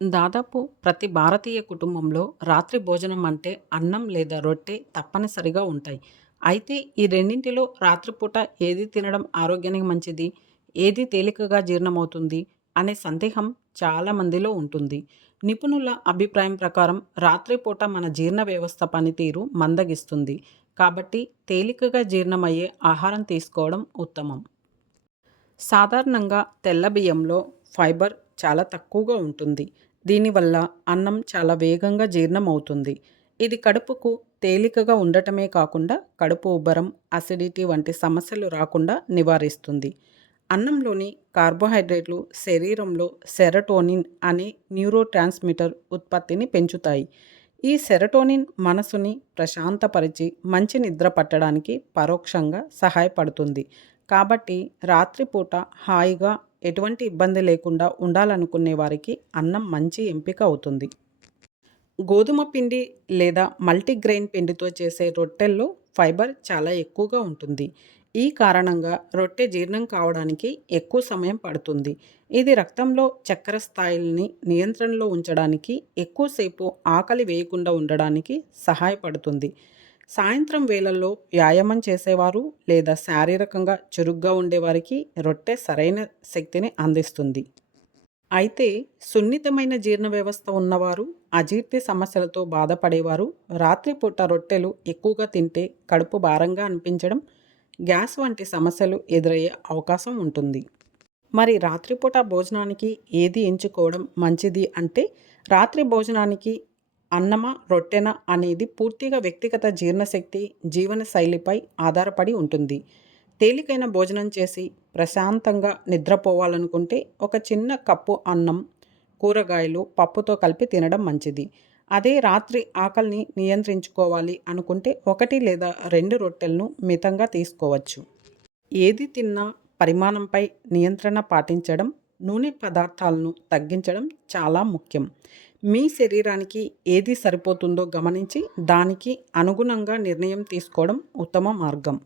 దాదాపు ప్రతి భారతీయ కుటుంబంలో రాత్రి భోజనం అంటే అన్నం లేదా రొట్టె తప్పనిసరిగా ఉంటాయి. అయితే ఈ రెండింటిలో రాత్రిపూట ఏది తినడం ఆరోగ్యానికి మంచిది? ఏది తేలికగా జీర్ణమవుతుంది? అనే సందేహం చాలా మందిలో ఉంటుంది. నిపుణుల అభిప్రాయం ప్రకారం రాత్రిపూట మన జీర్ణ వ్యవస్థ పనితీరు మందగిస్తుంది. కాబట్టి తేలికగా జీర్ణమయ్యే ఆహారం తీసుకోవడం ఉత్తమం. సాధారణంగా తెల్ల బియ్యంలో ఫైబర్ చాలా తక్కువగా ఉంటుంది. దీనివల్ల అన్నం చాలా వేగంగా జీర్ణమవుతుంది. ఇది కడుపుకు తేలికగా ఉండటమే కాకుండా కడుపు ఉబ్బరం, అసిడిటీ వంటి సమస్యలు రాకుండా నివారిస్తుంది. అన్నంలోని కార్బోహైడ్రేట్లు శరీరంలో సెరటోనిన్ అనే న్యూరోట్రాన్స్మిటర్ ఉత్పత్తిని పెంచుతాయి. ఈ సెరటోనిన్ మనసుని ప్రశాంతపరిచి మంచి నిద్ర పట్టడానికి పరోక్షంగా సహాయపడుతుంది. కాబట్టి రాత్రిపూట హాయిగా ఎటువంటి ఇబ్బంది లేకుండా ఉండాలనుకునే వారికి అన్నం మంచి ఎంపిక అవుతుంది. గోధుమ పిండి లేదా మల్టీగ్రెయిన్ పిండితో చేసే రొట్టెల్లో ఫైబర్ చాలా ఎక్కువగా ఉంటుంది. ఈ కారణంగా రొట్టె జీర్ణం కావడానికి ఎక్కువ సమయం పడుతుంది. ఇది రక్తంలో చక్కెర స్థాయిల్ని నియంత్రణలో ఉంచడానికి, ఎక్కువసేపు ఆకలి వేయకుండా ఉండడానికి సహాయపడుతుంది. సాయంత్రం వేళల్లో వ్యాయామం చేసేవారు లేదా శారీరకంగా చురుగ్గా ఉండేవారికి రొట్టె సరైన శక్తిని అందిస్తుంది. అయితే సున్నితమైన జీర్ణ వ్యవస్థ ఉన్నవారు, అజీర్తి సమస్యలతో బాధపడేవారు రాత్రిపూట రొట్టెలు ఎక్కువగా తింటే కడుపు భారంగా అనిపించడం, గ్యాస్ వంటి సమస్యలు ఎదురయ్యే అవకాశం ఉంటుంది. మరి రాత్రిపూట భోజనానికి ఏది ఎంచుకోవడం మంచిది అంటే రాత్రి భోజనానికి అన్నమా? రొట్టెన అనేది పూర్తిగా వ్యక్తిగత జీర్ణశక్తి, జీవనశైలిపై ఆధారపడి ఉంటుంది. తేలికైన భోజనం చేసి ప్రశాంతంగా నిద్రపోవాలనుకుంటే ఒక చిన్న కప్పు అన్నం, కూరగాయలు, పప్పుతో కలిపి తినడం మంచిది. అదే రాత్రి ఆకలిని నియంత్రించుకోవాలి అనుకుంటే ఒకటి లేదా రెండు రొట్టెలను మితంగా తీసుకోవచ్చు. ఏది తిన్నా పరిమాణంపై నియంత్రణ పాటించడం, నూనె పదార్థాలను తగ్గించడం చాలా ముఖ్యం. మీ శరీరానికి ఏది సరిపోతుందో గమనించి దానికి అనుగుణంగా నిర్ణయం తీసుకోవడం ఉత్తమ మార్గం.